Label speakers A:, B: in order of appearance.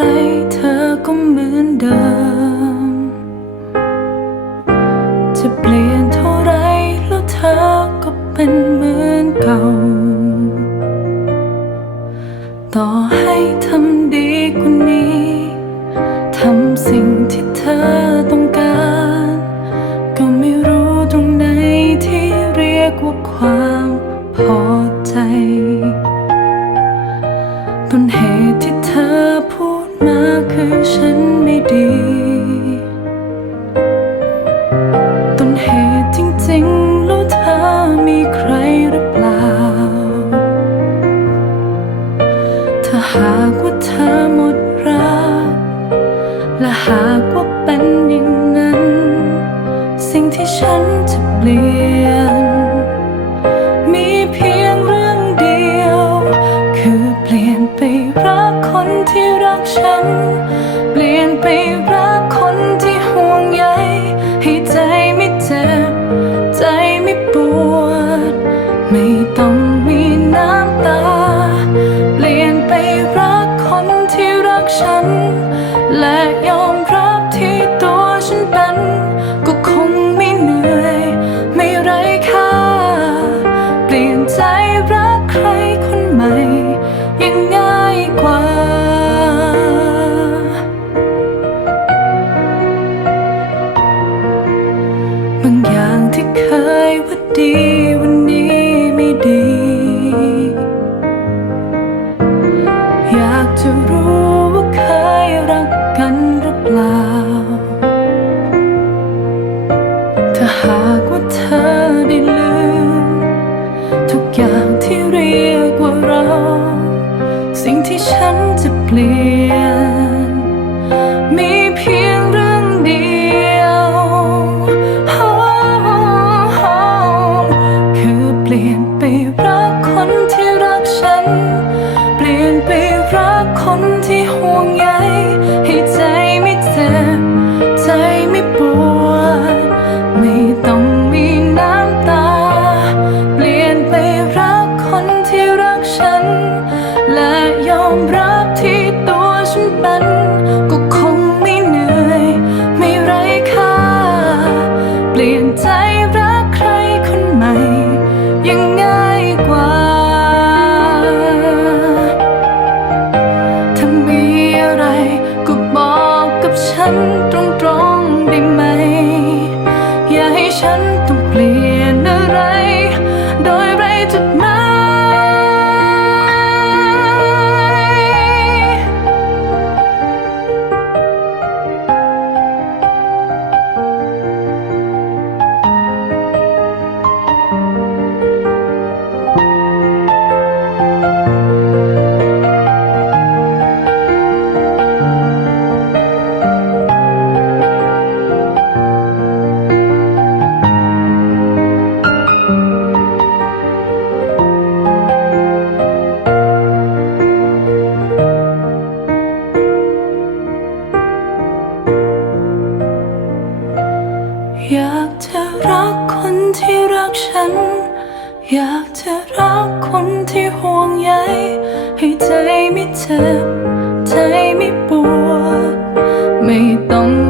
A: ไรเธอก็เหมือนเดิม จะเปลี่ยนเท่าไรแล้วเธอก็เป็นเหมือนเก่า ต่อให้ทำดีกว่านี้ ทำสิ่งที่เธอต้องการ ก็ไม่รู้ตรงไหนที่เรียกว่าความพอใจต้นเหตุที่เธอพู มาคือฉันไม่ดี ต้นเหตุจริงๆแล้วเธอมีใครหรือเปล่า ถ้าหากว่าเธอหมดรัก และหากว่าเป็นอย่างนั้น สิ่งที่ฉันจะเปลี่ยน เที่ฉันจะเปลี่ยน กั ที่รักฉัน อยากจะรักคนที่ห่วงใยให้ใจไม่เจ็บใจไม่ปวด ไม่ต้อง